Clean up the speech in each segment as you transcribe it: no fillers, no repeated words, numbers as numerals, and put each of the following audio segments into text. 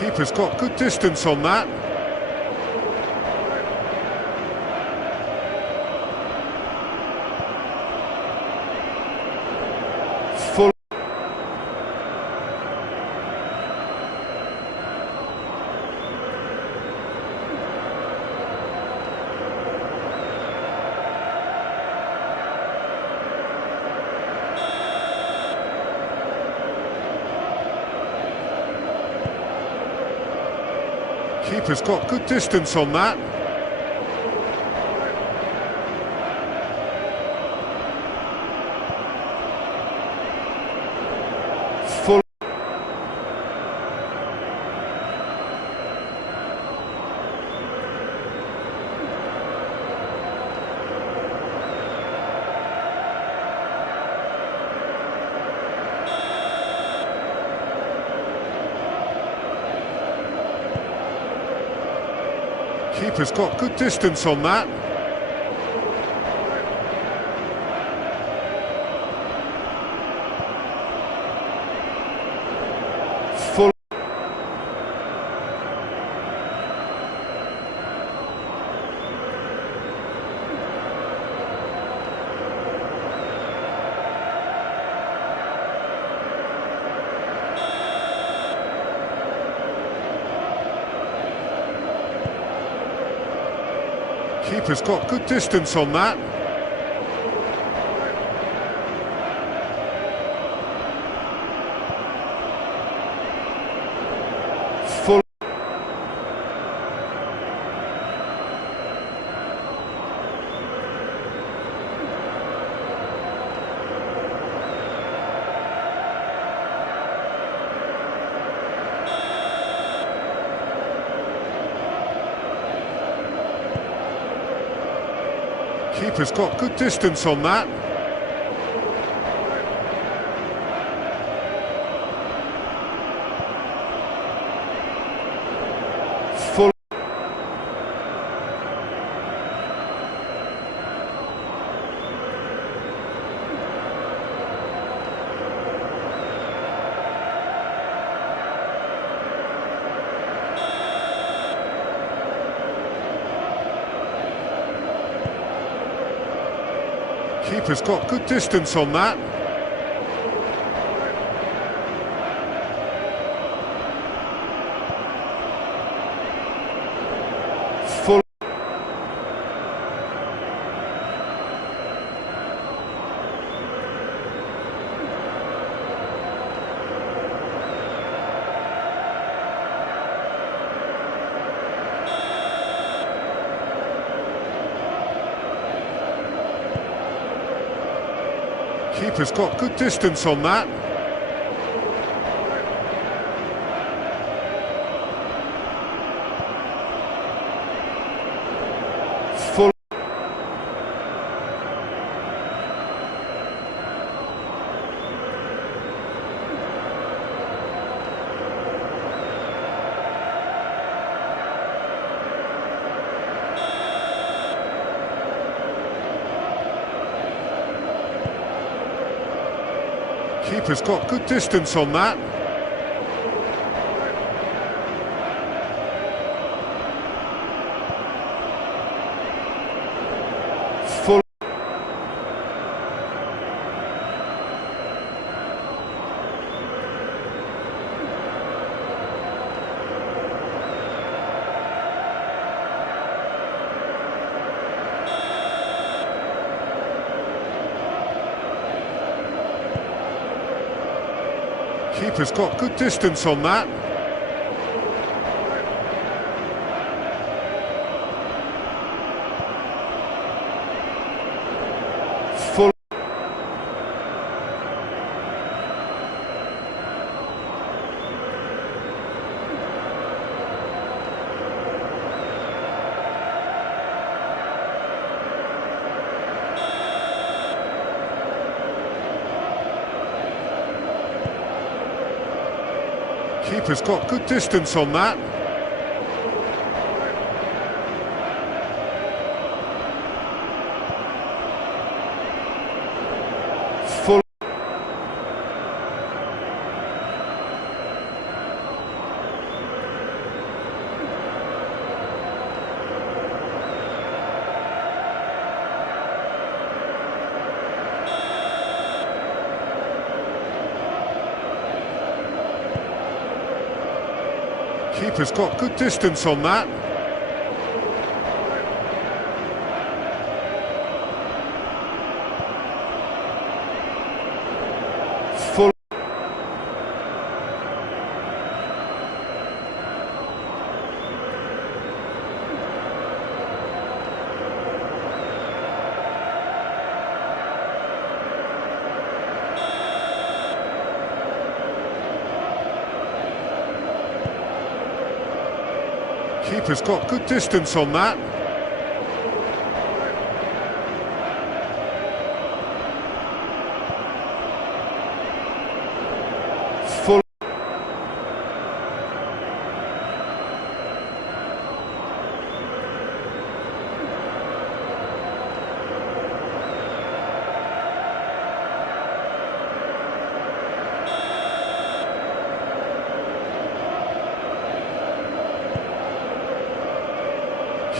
Keeper's got good distance on that. Full. Keeper's got good distance on that. Full. Keeper's got good distance on that. Full. Keeper's got good distance on that. Full. Keeper's got good distance on that. Full. Keeper's got good distance on that. Full. Keeper's got good distance on that. Full. Keeper's got good distance on that. Full. Keeper's got good distance on that. Full. Keeper's got good distance on that. Full. Keeper's got good distance on that. Full. Keeper's got good distance on that. Full.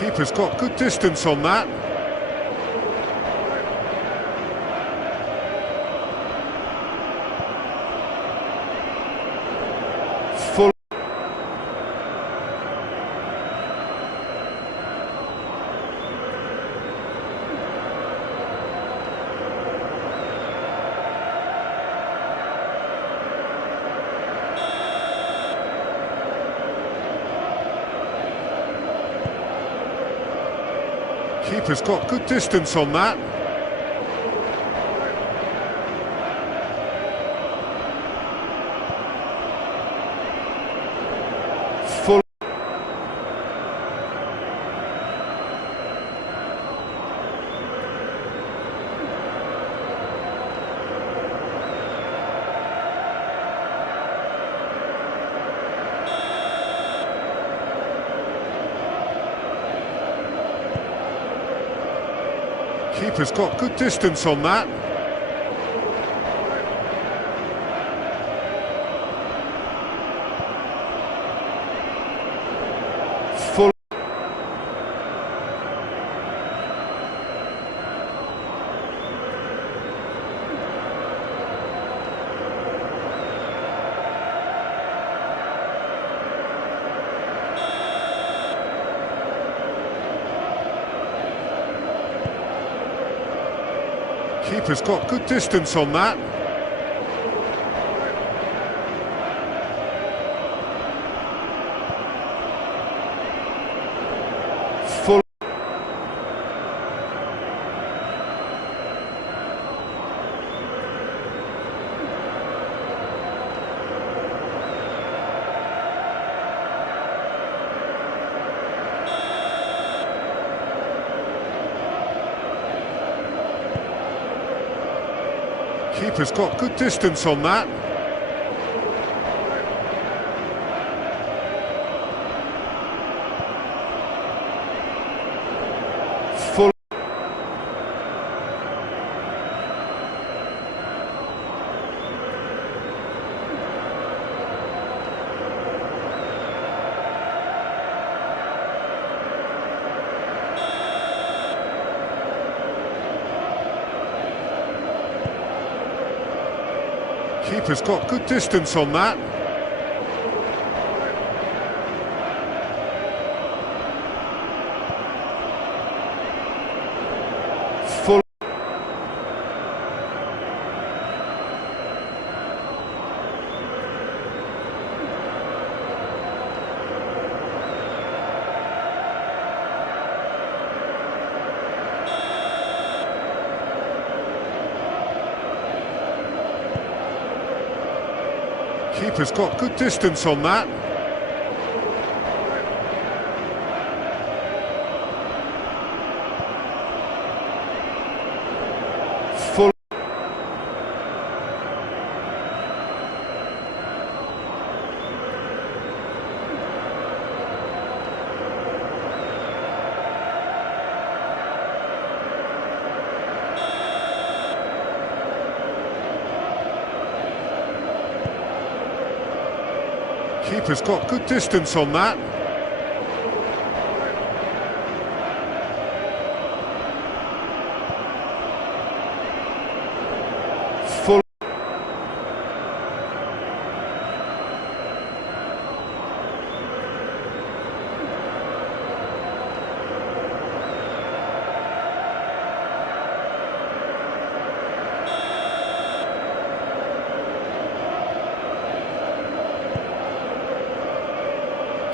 Keeper's got good distance on that. Full. Keeper's got good distance on that. Full. Keeper's got good distance on that. Full. Keeper's got good distance on that. Full. Keeper's got good distance on that. Full. Keeper's got good distance on that. Full. Keeper's got good distance on that. Full. Keeper's got good distance on that. Full.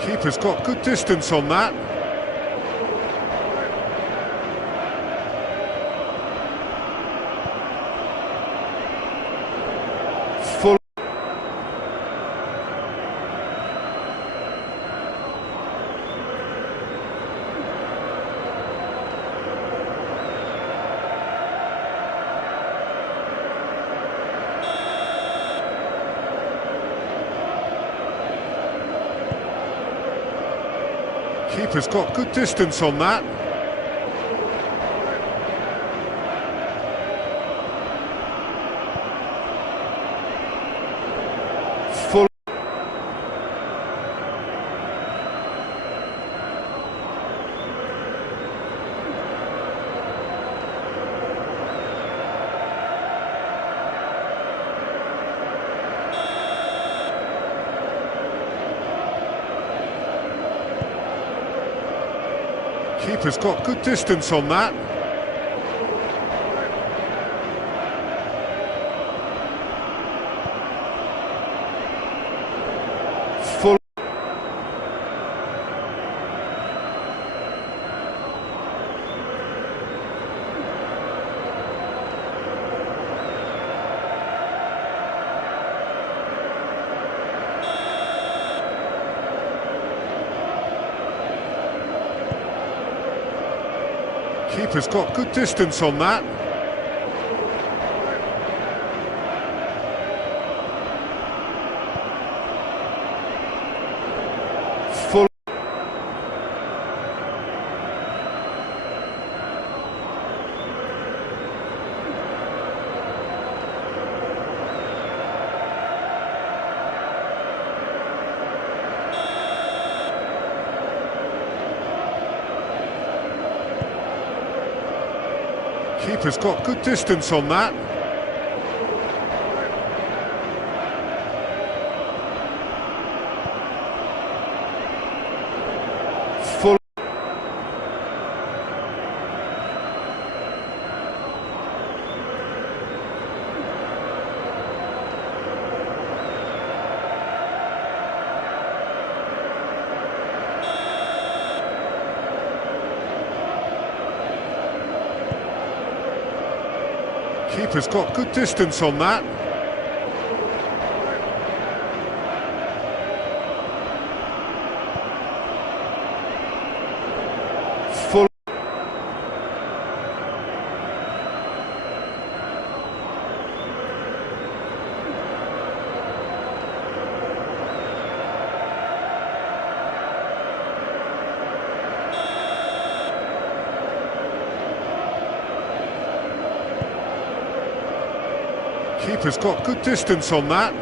Keeper's got good distance on that. Full. Keeper's got good distance on that. Full. Keeper's got good distance on that. Full. Keeper's got good distance on that. Full. Keeper's got good distance on that. Full. Keeper's got good distance on that. Full. Keeper's got good distance on that.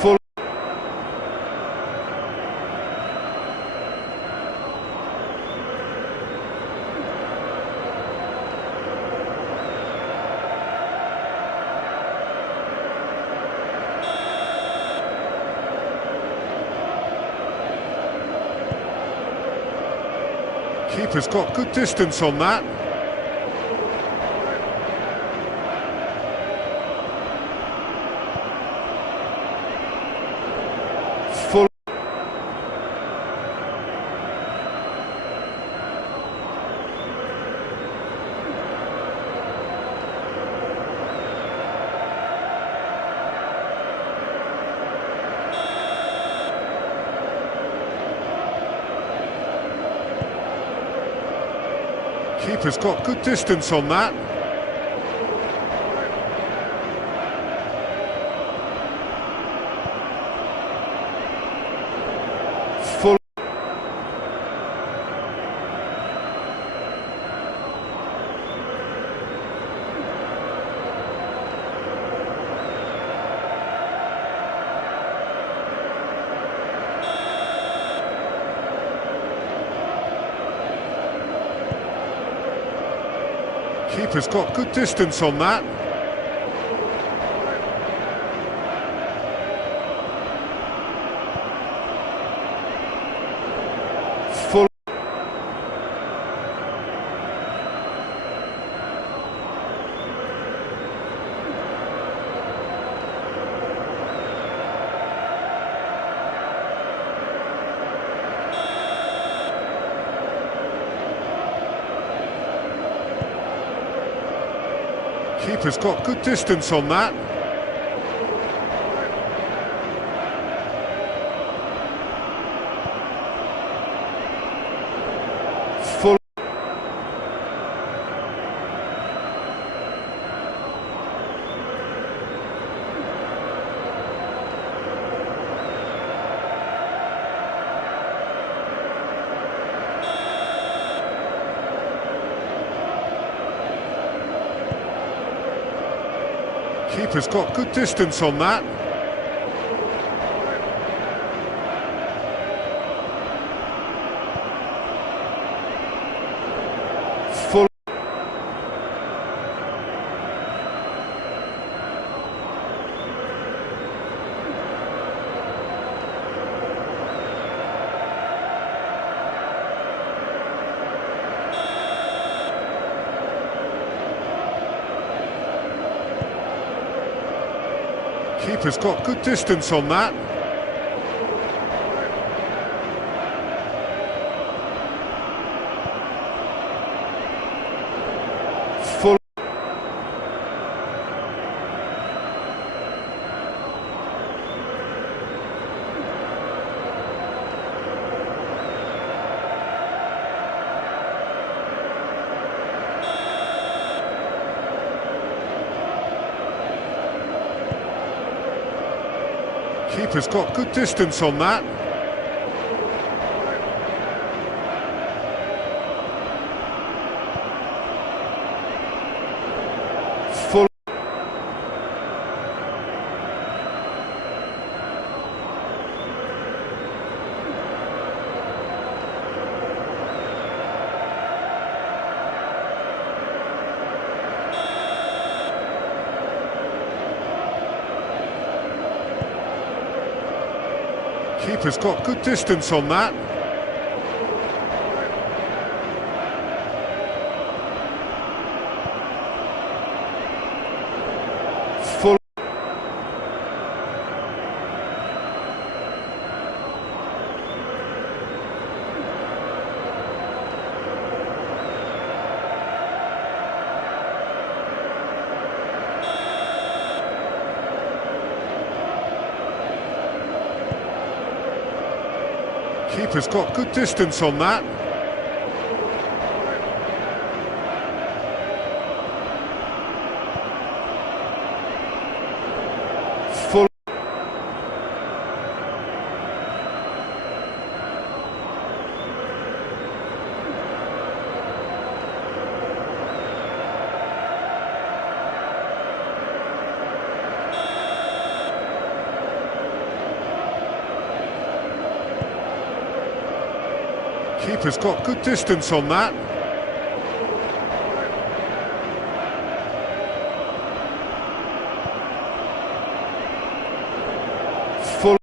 Full. Keeper's got good distance on that. Full. Keeper's got good distance on that. Full. Keeper's got good distance on that. Full. Keeper's got good distance on that. Full. Keeper's got good distance on that. Full. Keeper's got good distance on that. Full. Keeper's got good distance on that. Full. Keeper's got good distance on that. Full. Keeper's got good distance on that. Full. Keeper's got good distance on that. Full.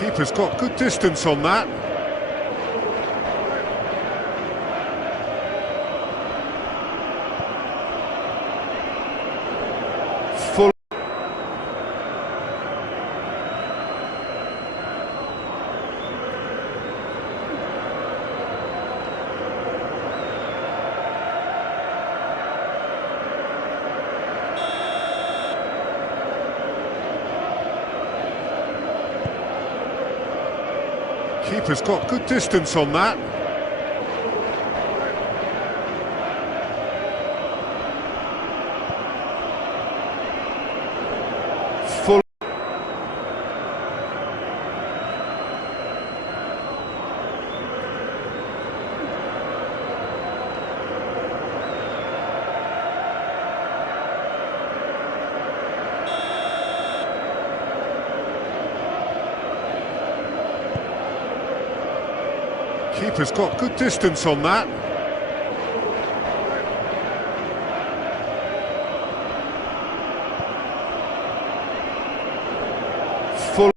Keeper's got good distance on that. Full. Keeper's got good distance on that. Full. Keeper's got good distance on that. Full.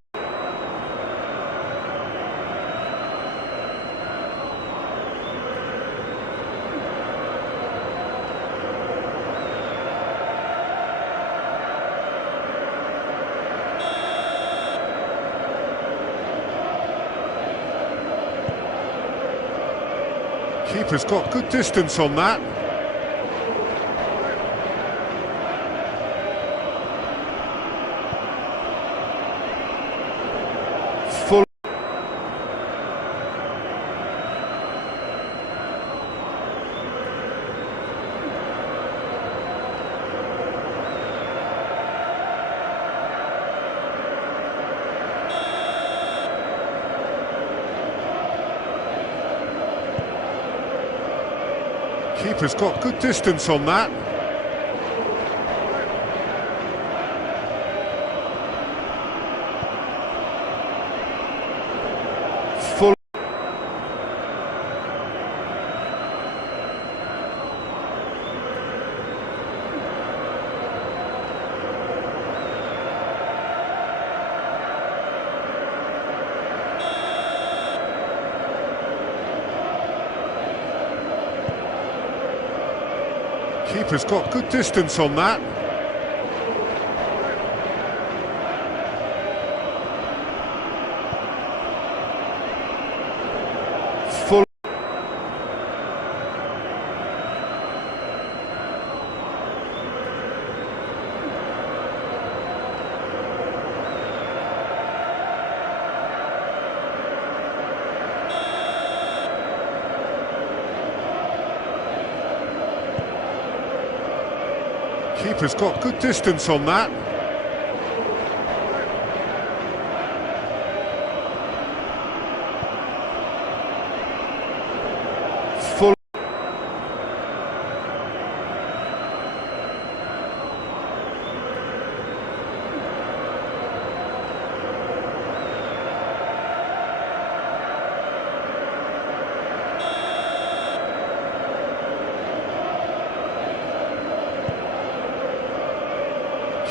Keeper's got good distance on that. Full. Keeper's got good distance on that. Full. Keeper's got good distance on that. Full. Keeper's got good distance on that. Full.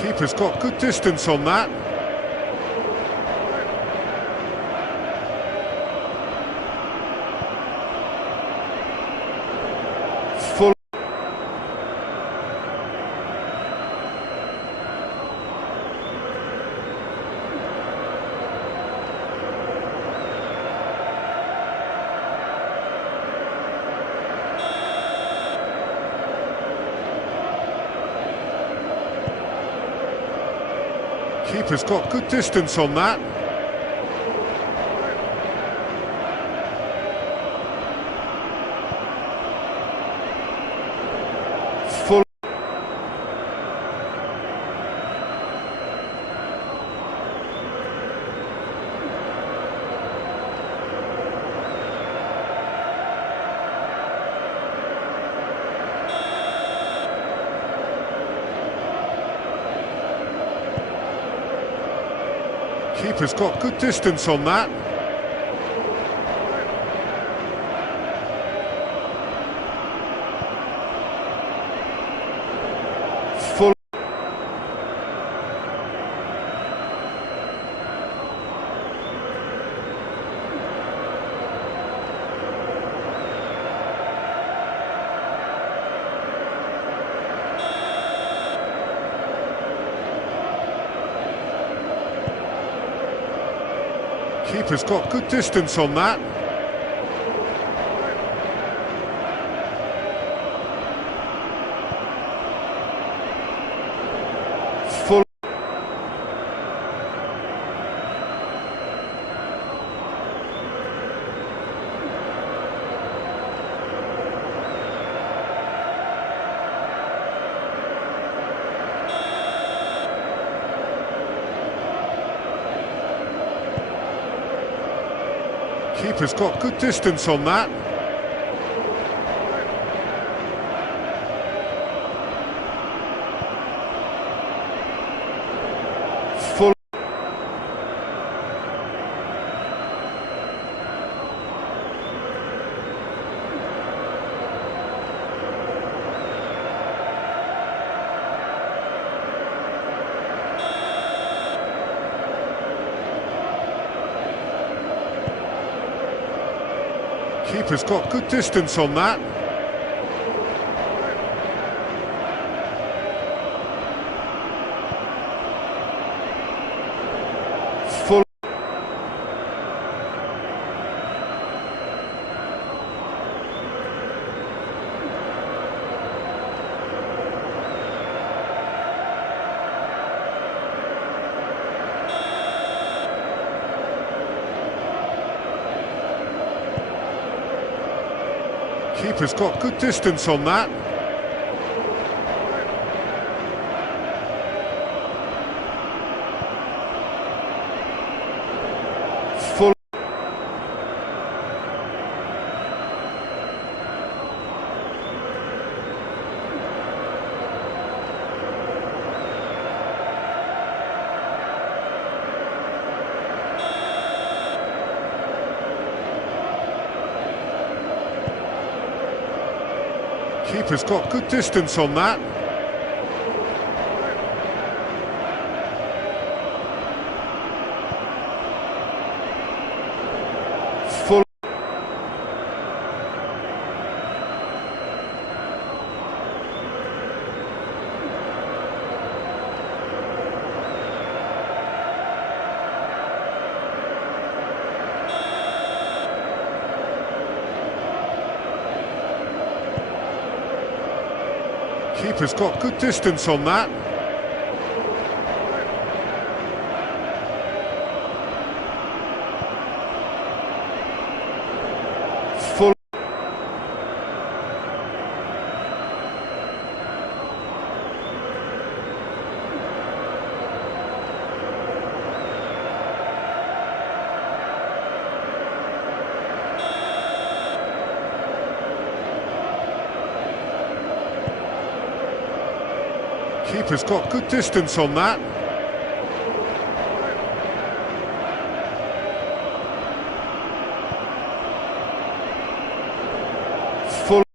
Keeper's got good distance on that. Full. Keeper's got good distance on that. Full. Keeper's got good distance on that. Full. Keeper's got good distance on that. Full. Keeper's got good distance on that. Full. Keeper's got good distance on that. Full. Keeper's got good distance on that. Full. Keeper's got good distance on that. Full. Keeper's got good distance on that. Full. Keeper's got good distance on that. Full.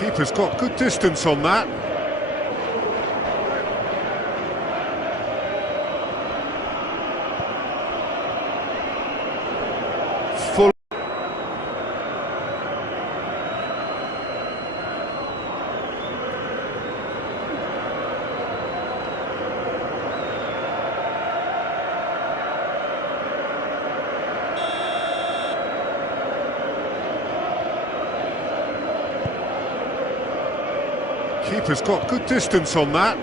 Keeper's got good distance on that. Full. Keeper's got good distance on that.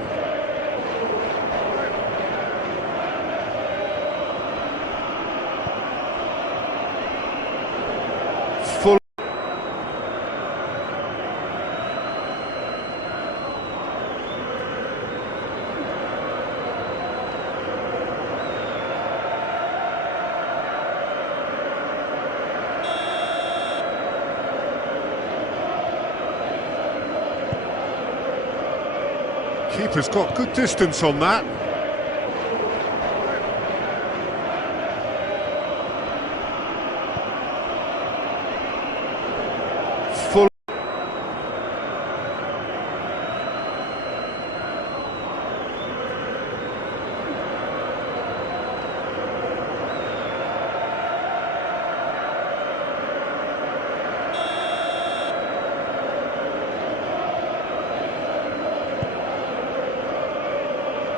Full. Keeper's got good distance on that. Full.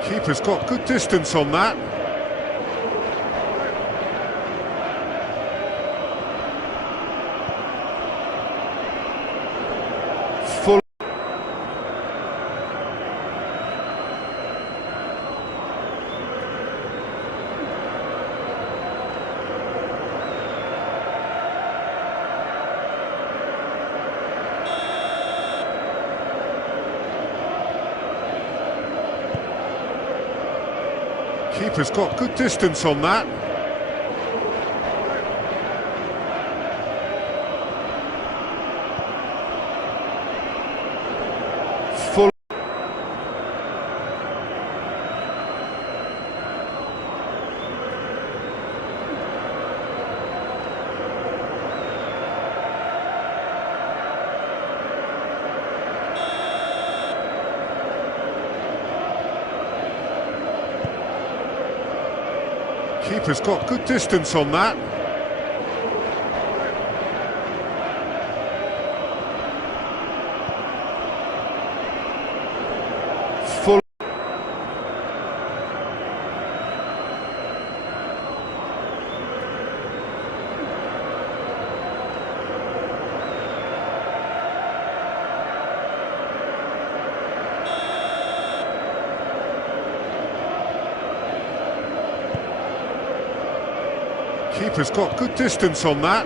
Keeper's got good distance on that. Full. Keeper's got good distance on that. Full. Keeper's got good distance on that. Full. Keeper's got good distance on that.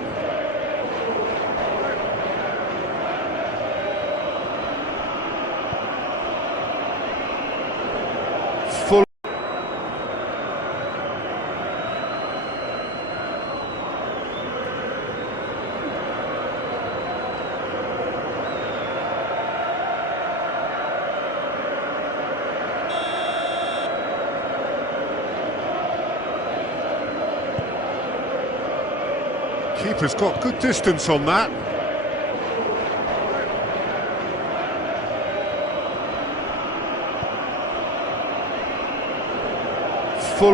Full. Keeper's got good distance on that. Full.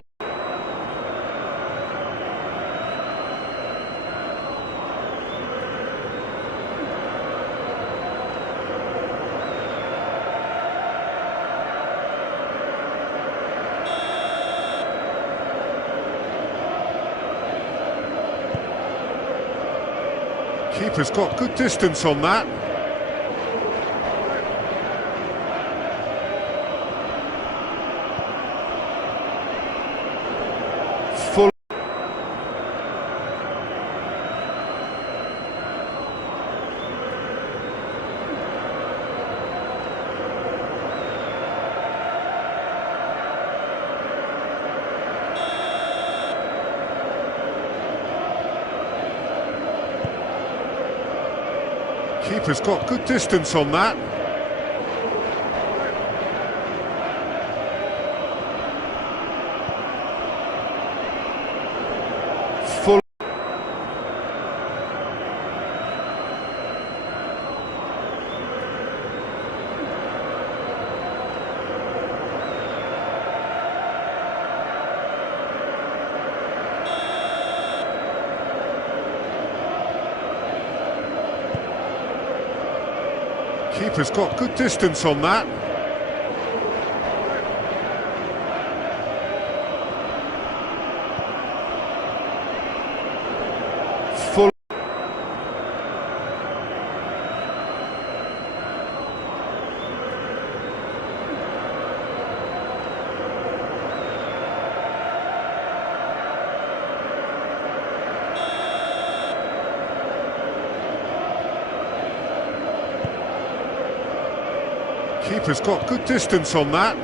Keeper's got good distance on that. Full. Keeper's got good distance on that. Full. Keeper's got good distance on that. Full. Keeper's got good distance on that.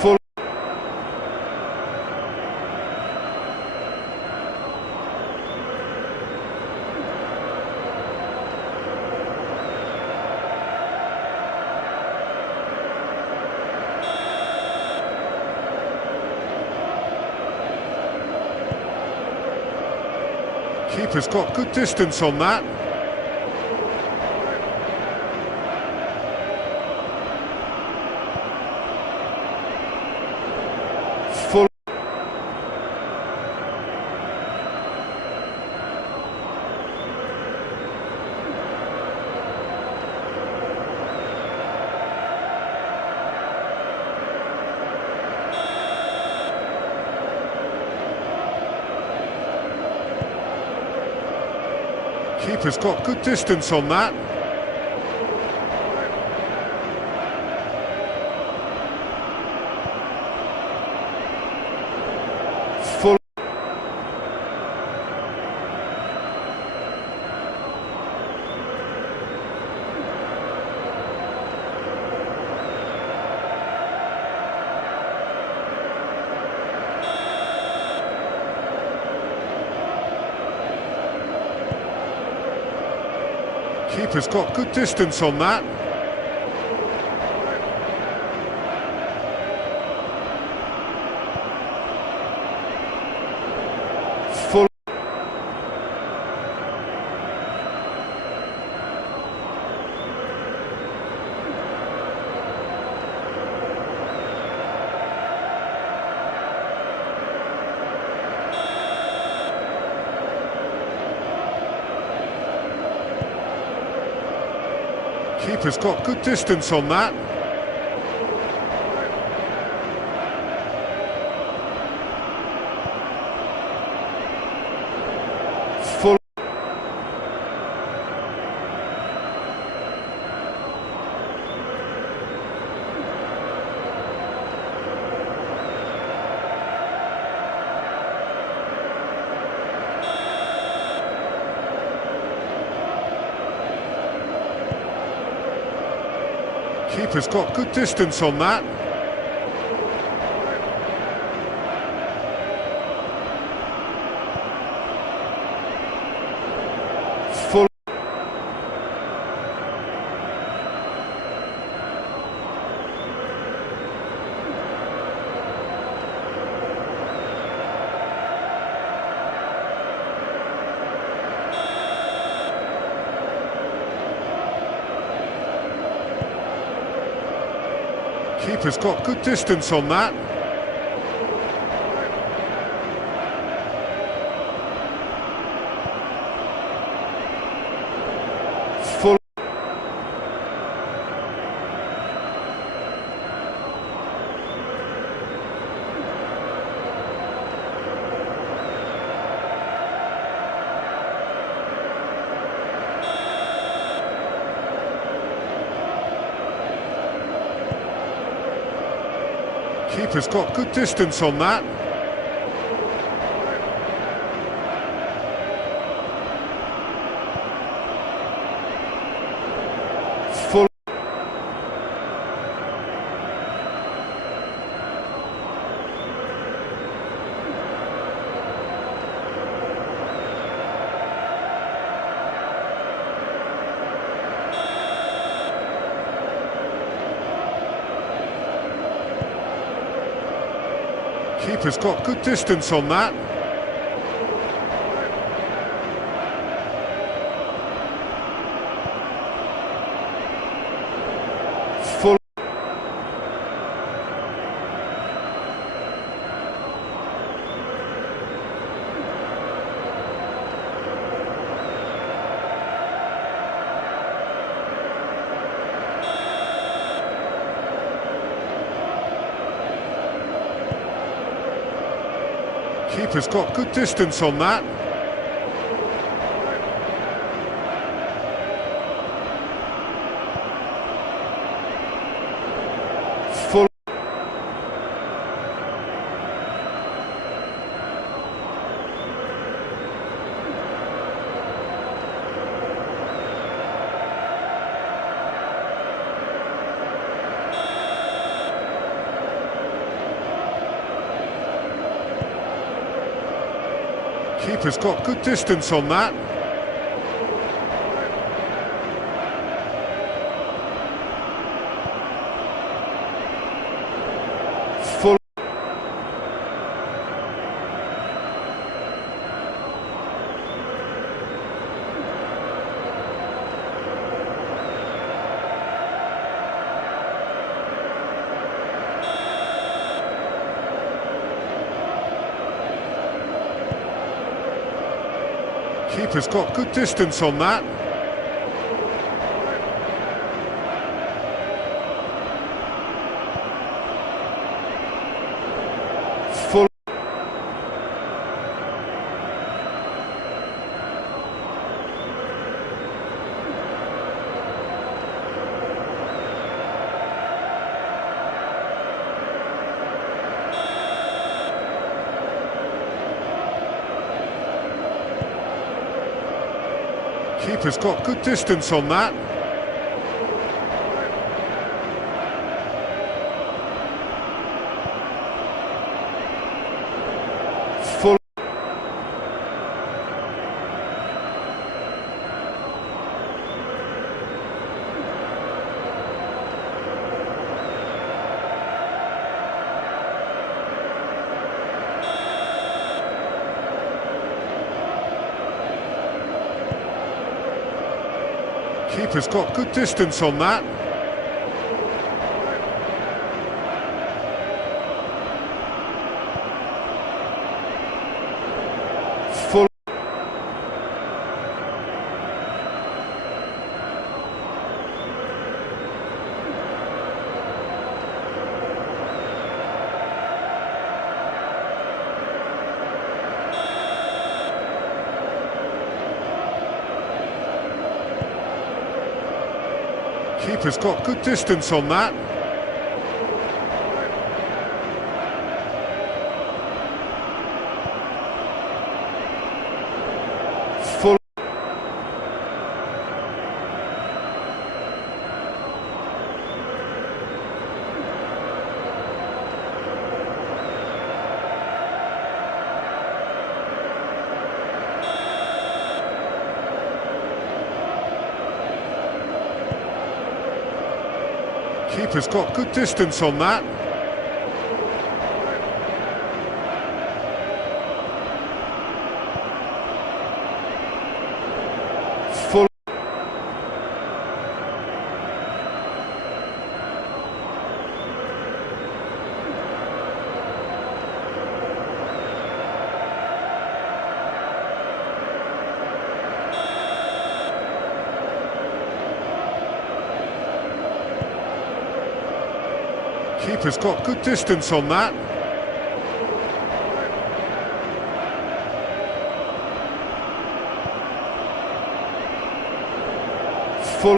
Full. Keeper's got good distance on that. Full. Keeper's got good distance on that. Full. Keeper's got good distance on that. Full. Keeper's got good distance on that. Full. Keeper's got good distance on that. Full. Keeper's got good distance on that. Full. Keeper's got good distance on that. Full. Keeper's got good distance on that. Full. Keeper's got good distance on that. Full. Keeper's got good distance on that. Full. Keeper's got good distance on that. Full. Keeper's got good distance on that. Full. Keeper's got good distance on that. Full. Keeper's got good distance on that. Full. Keeper's got good distance on that. Full. Keeper's got good distance on that. Full.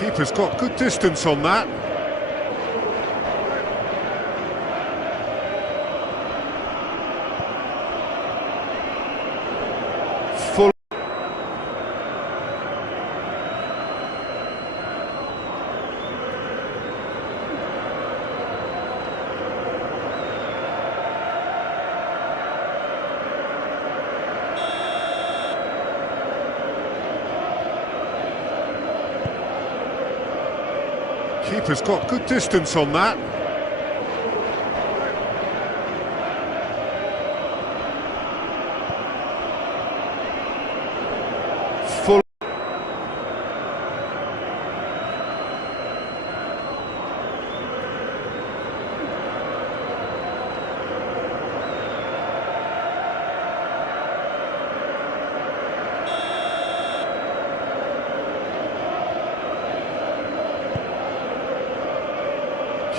Keeper's got good distance on that. Full. Keeper's got good distance on that. Full.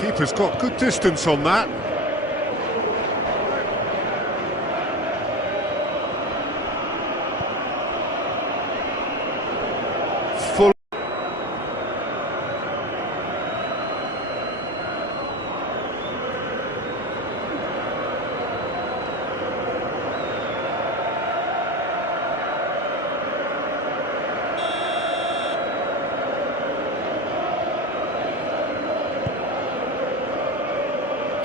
Keeper's got good distance on that. Full.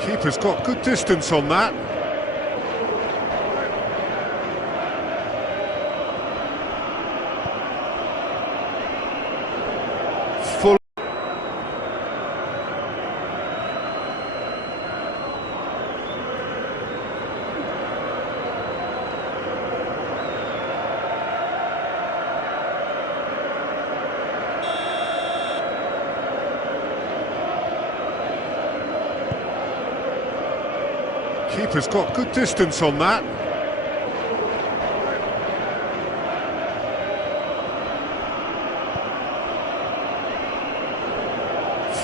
Keeper's got good distance on that. Full. Keeper's got good distance on that.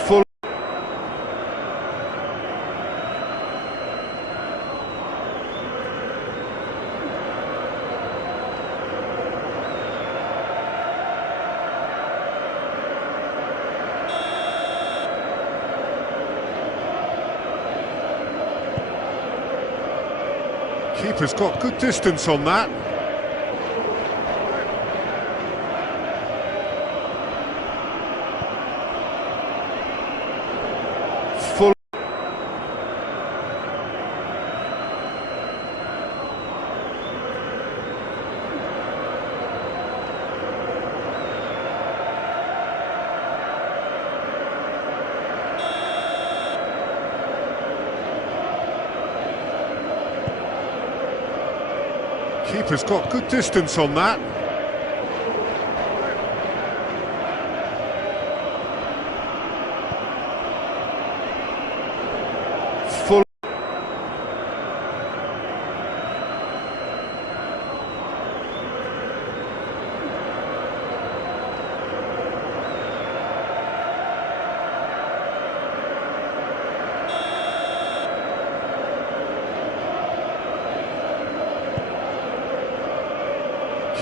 Full. Keeper's got good distance on that. Full. Keeper's got good distance on that. Full.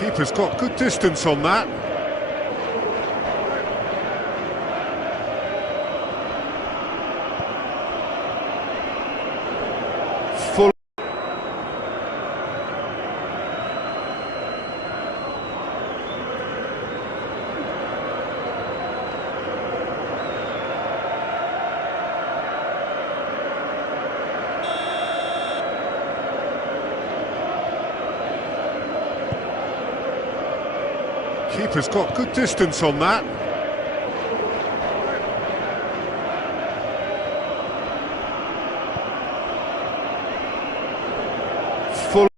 Keeper's got good distance on that. Full. Keeper's got good distance on that. Full.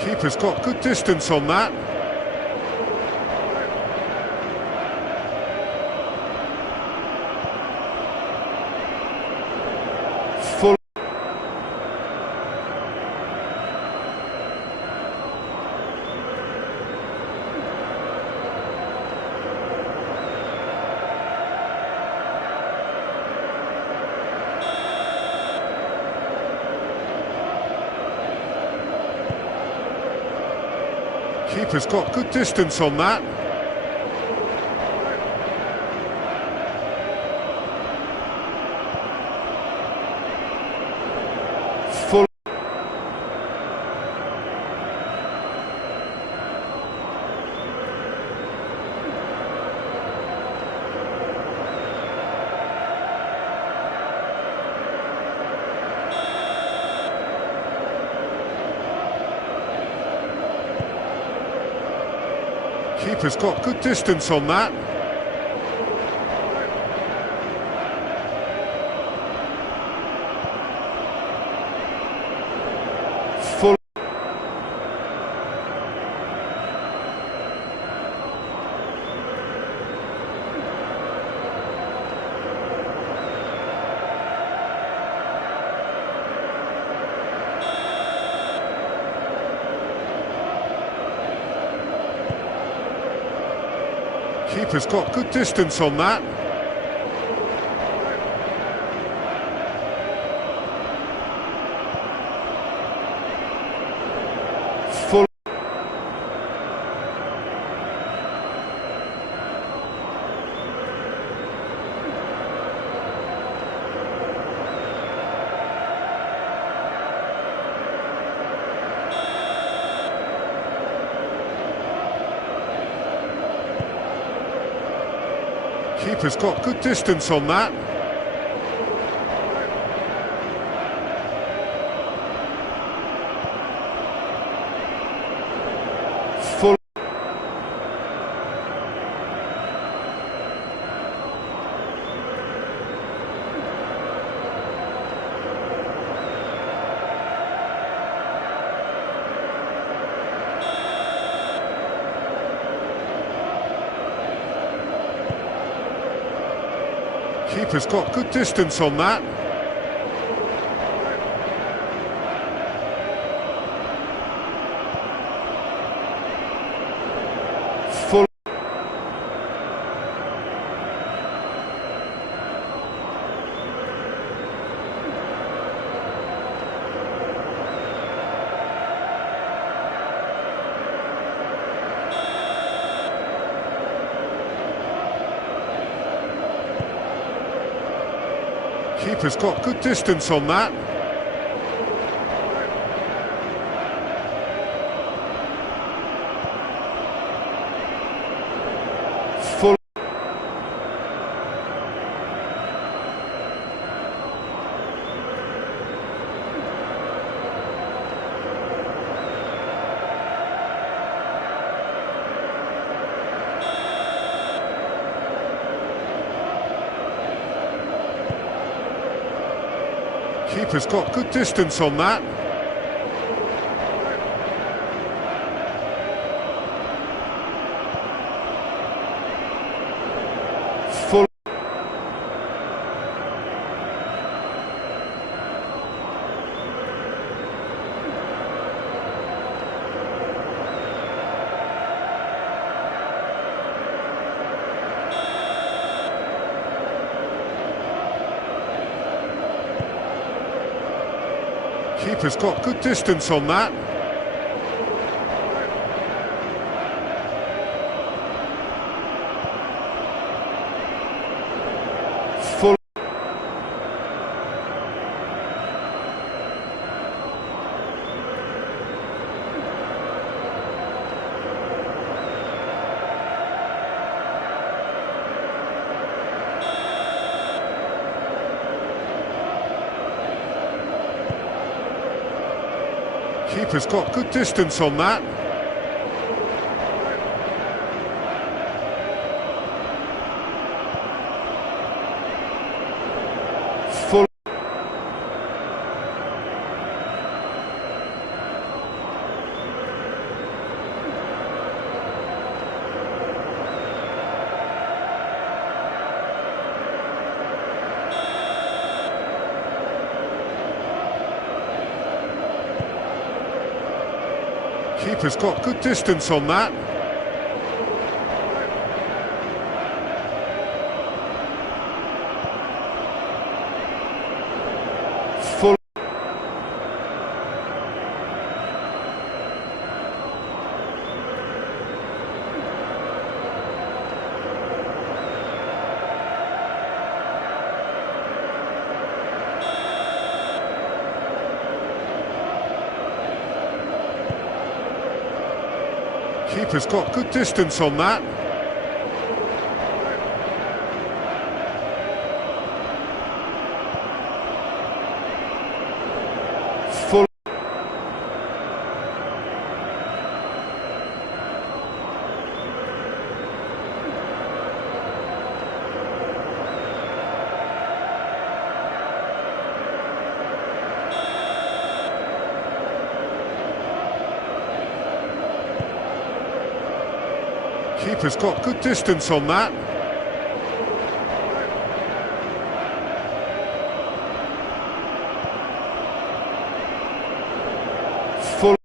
Keeper's got good distance on that. Full. Keeper's got good distance on that. Full. Keeper's got good distance on that. Full. Keeper's got good distance on that. Full. Keeper's got good distance on that. Full. Keeper's got good distance on that. Full. Keeper's got good distance on that. Full. Keeper's got good distance on that. Full. Keeper's got good distance on that. Full. Keeper's got good distance on that. Full. Keeper's got good distance on that. Full. Keeper's got good distance on that. Full. Keeper's got good distance on that. Full.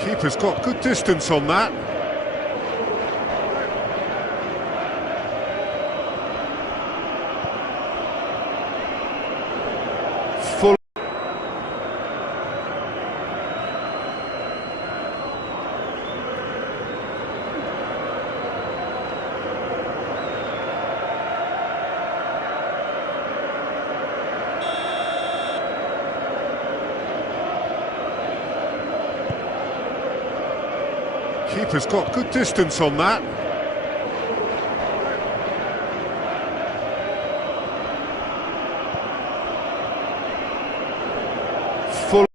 Keeper's got good distance on that. Full. Keeper's got good distance on that. Full.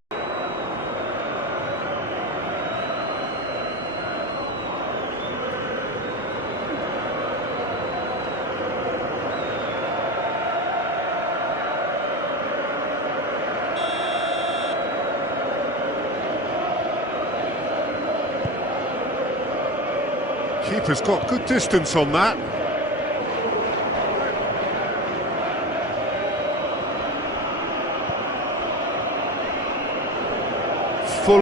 Keeper's got good distance on that. Full.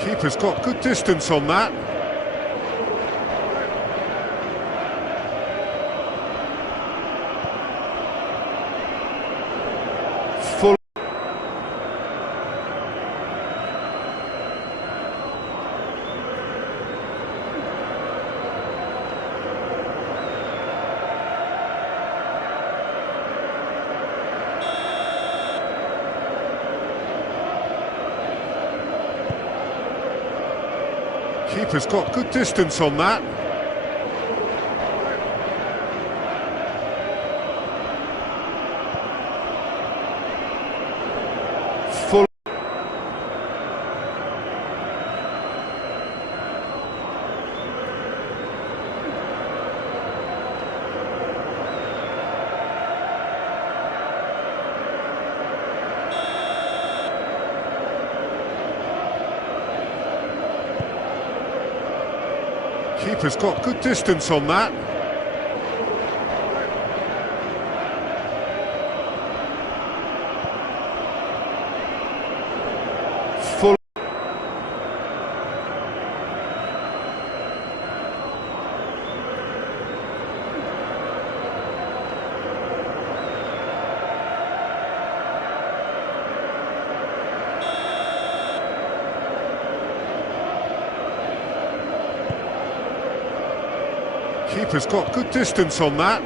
Keeper's got good distance on that. Full. Keeper's got good distance on that. Full. Keeper's got good distance on that. Full. Keeper's got good distance on that.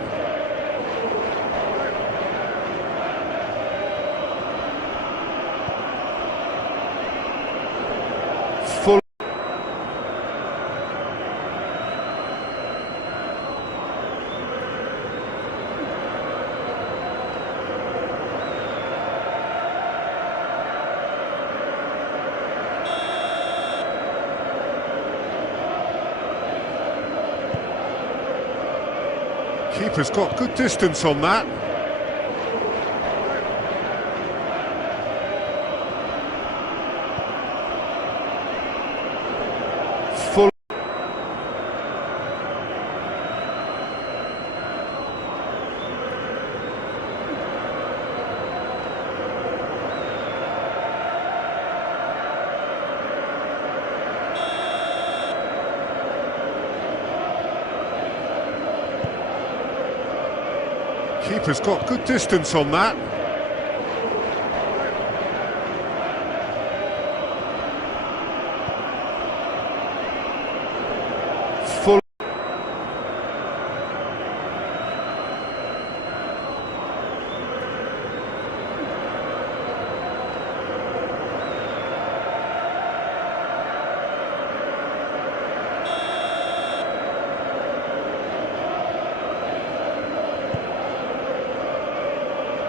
Full. Keeper's got good distance on that. Full. Keeper's got good distance on that. Full.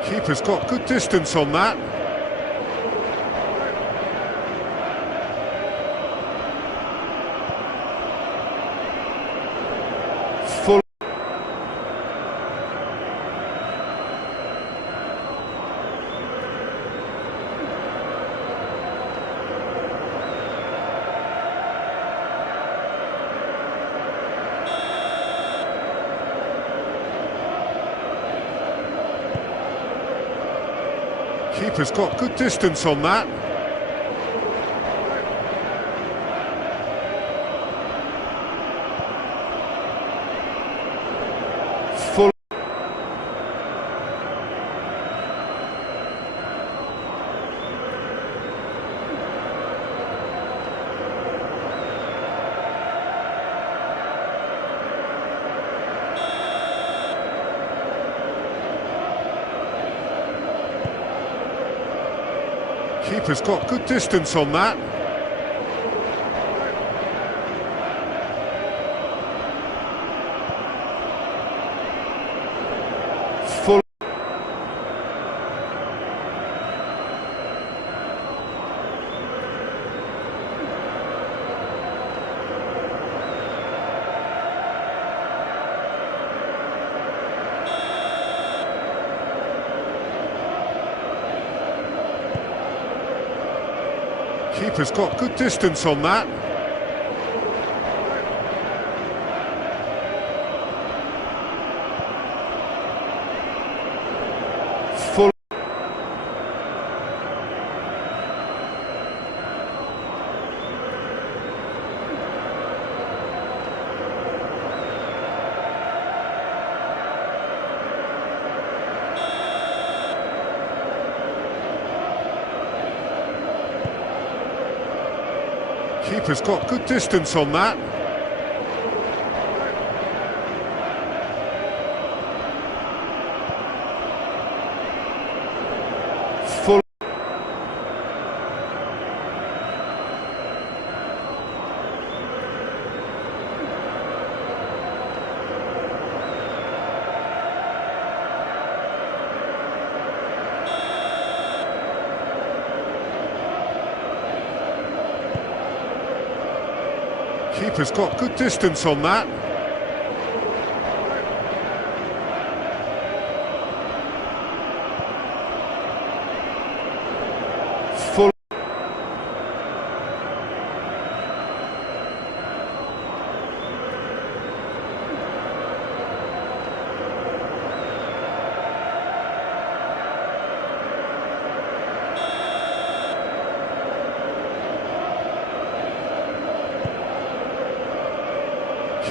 Keeper's got good distance on that. Full. Keeper's got good distance on that. Full. Keeper's got good distance on that. Full. Keeper's got good distance on that. Full. Keeper's got good distance on that. Full. Keeper's got good distance on that. Full.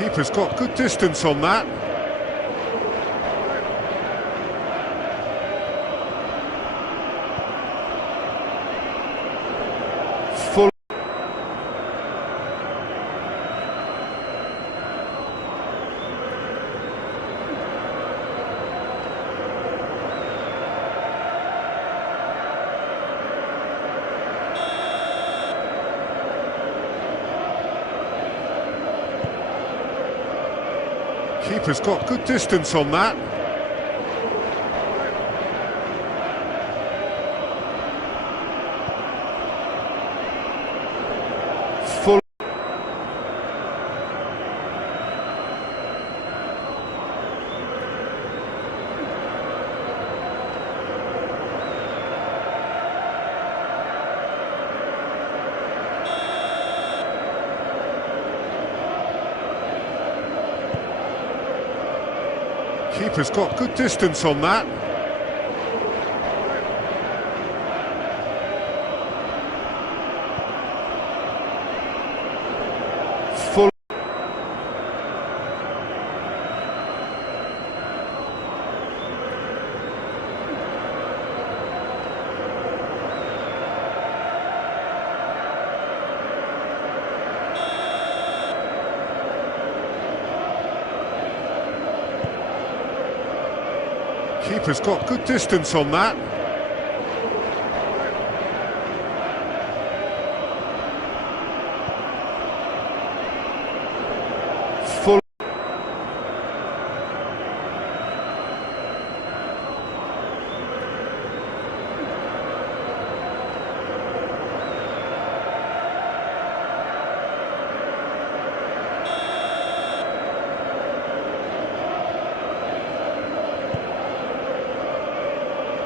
Keeper's got good distance on that. Full. Keeper's got good distance on that. Full. Keeper's got good distance on that. Full. Keeper's got good distance on that. Full.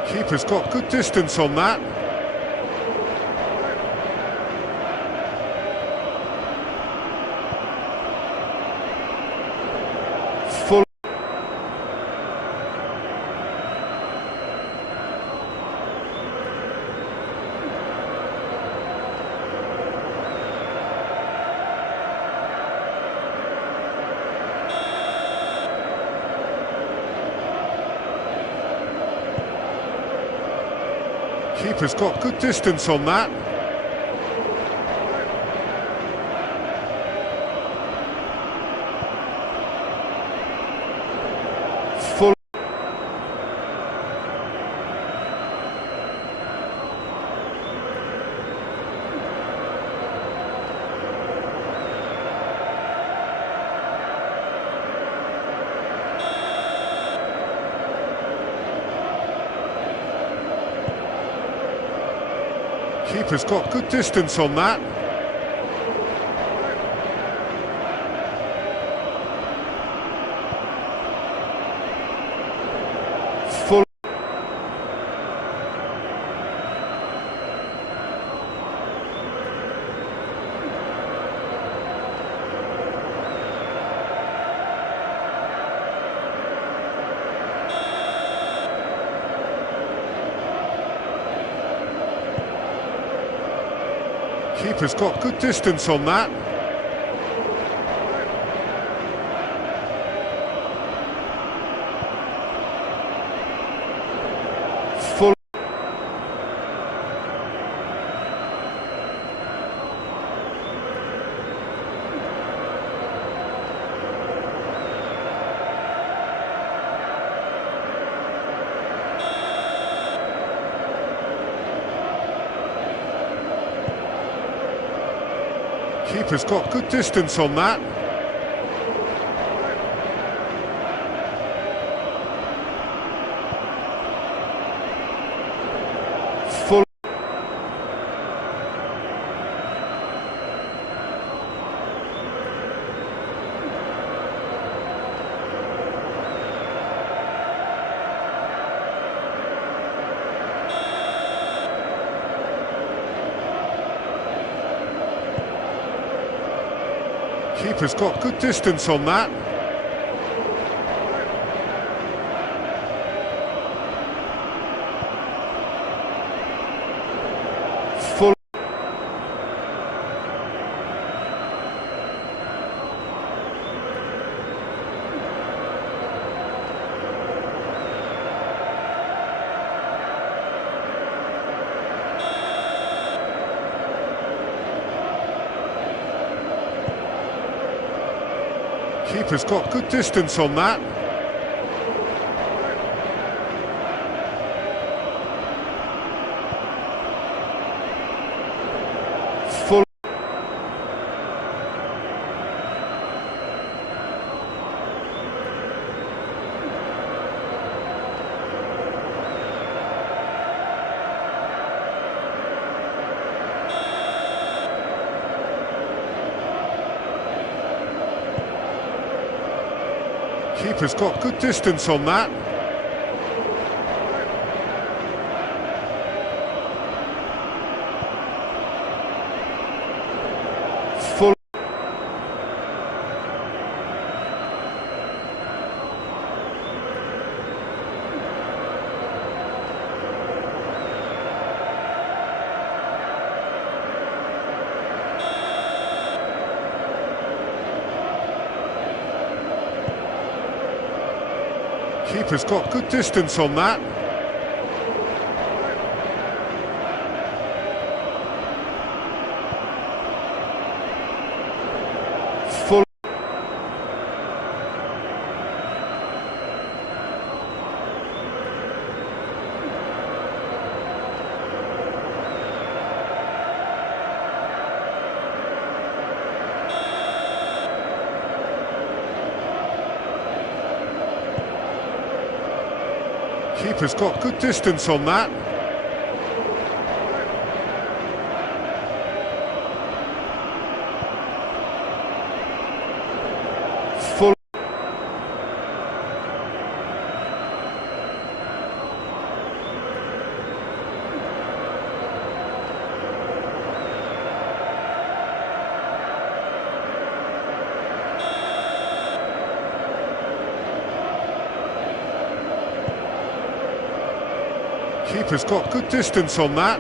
Keeper's got good distance on that. Full. Keeper's got good distance on that. Full. Keeper's got good distance on that. Full. Keeper's got good distance on that. Full. Keeper's got good distance on that. Full. Keeper's got good distance on that. Full. Keeper's got good distance on that. Full. Keeper's got good distance on that. Full. Keeper's got good distance on that. Full. Keeper's got good distance on that. Full. Keeper's got good distance on that.